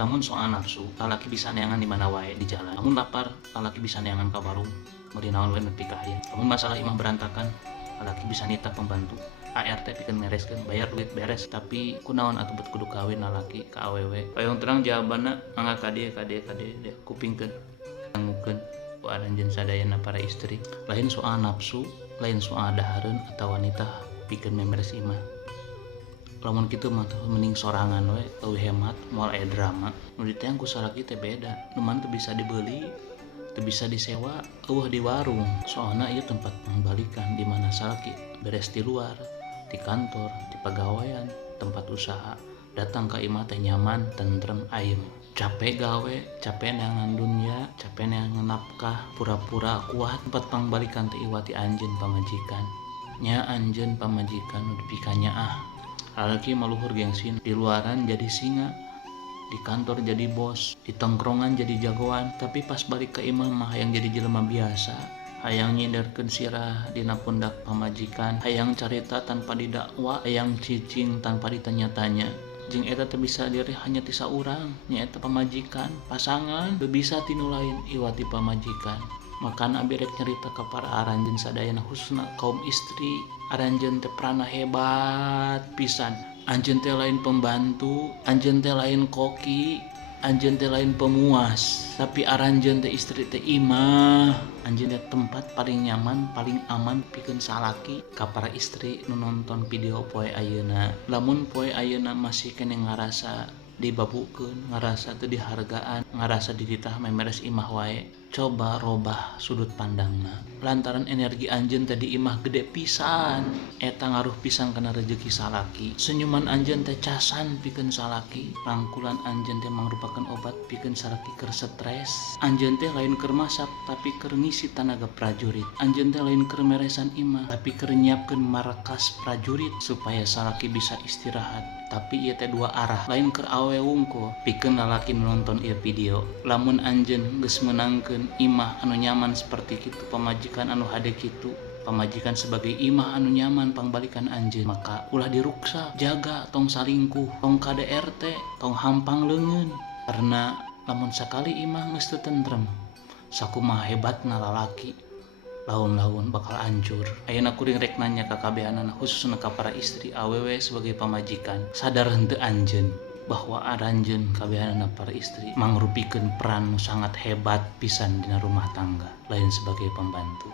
Lamun soal nafsu, lalaki bisa neangan di mana wae di jalan. Lamun lapar, lalaki bisa neangan ka warung. Meuli naon we nepi ka aya. Lamun masalah imah berantakan, lalaki bisa nitah pembantu. ART pikeun mereskeun, bayar duit beres. Tapi kunaon atuh bet kudu kawin lalaki ka awewe. Hoyong terang jawabanna mangga ka dieu deh kupingkeun. Dangukeun ku aranjeun sadayana para istri. Lain soal nafsu, lain soal dahareun atau wanita pikeun memeres imah. Lamun kitu mah mending sorangan we leuwih hemat moal aya drama. Nu ditayang ku salaki teh beda, nu mana teu bisa dibeli, teu bisa disewa, eueuh di warung. Soalna ieu tempat pembalikan di mana salaki beres di luar, di kantor, di pegawaian, tempat usaha. Datang ka imah teh nyaman, tentrem, ayem. Capek gawe, capek neangan dunya, capek neangan nafkah, pura-pura kuat. Tempat pangbalikan teh iwati anjeun pamajikan. Nya anjeun pamajikan nu dipikanya lalaki maluhur gengsin, di luaran jadi singa, di kantor jadi bos, di tongkrongan jadi jagoan. Tapi pas balik ke imah mah hayang jadi jelema biasa, hayang nyindarkeun sirah dina pundak pamajikan, hayang carita tanpa didakwa, hayang cicing tanpa ditanya-tanya. Jeung eta teh bisa diri hanya ti saurang, nya eta pamajikan, pasangan teu bisa ti nu lain iwati pamajikan. Makana abi rek nyarita ka para aranjeun sadayana khususna kaum istri, aranjeun teh prana hebat pisan. Anjeun teh lain pembantu, anjeun teh lain koki, anjeun teh lain pemuas, tapi aranjeun teh istri teh imah. Anjeun teh tempat paling nyaman, paling aman pikeun salaki ka para istri nu nonton video poe ayeuna. Lamun poe ayeuna masih kene ngarasa dibabukeun, ngarasa teu dihargaan, ngarasa dititah memeres imah wae, coba robah sudut pandangna. Lantaran energi anjeun teh di imah gede pisan, eta ngaruh pisan kana rezeki salaki. Senyuman anjeun teh casan pikeun salaki, rangkulan anjeun teh mangrupakeun obat pikeun salaki keur stres. Anjeun teh lain keur masak tapi keur ngisi tenaga prajurit. Anjeun teh lain keur meresan imah tapi keur nyiapkeun markas prajurit supaya salaki bisa istirahat. Tapi ieu teh dua arah, lain keur awe wungkul pikeun lalaki nonton ieu video. Lamun anjeun geus meunangkeun imah anu nyaman seperti kitu, pamajikan anu hade kitu, pamajikan sebagai imah anu nyaman pangbalikan anjeun, maka ulah diruksa, jaga, tong salingkuh, tong KDRT, tong hampang leungeun. Karena lamun sakali imah geus teu tentrem, sakumaha hebatna lalaki, laun-laun bakal hancur. Ayeuna kuring rek nanya ka kabehanana khususna ka para istri awewe sebagai pamajikan, sadar henteu anjeun bahwa aranjeun kabehanana para istri mangrupikeun peran sangat hebat pisan dina rumah tangga, lain sebagai pembantu.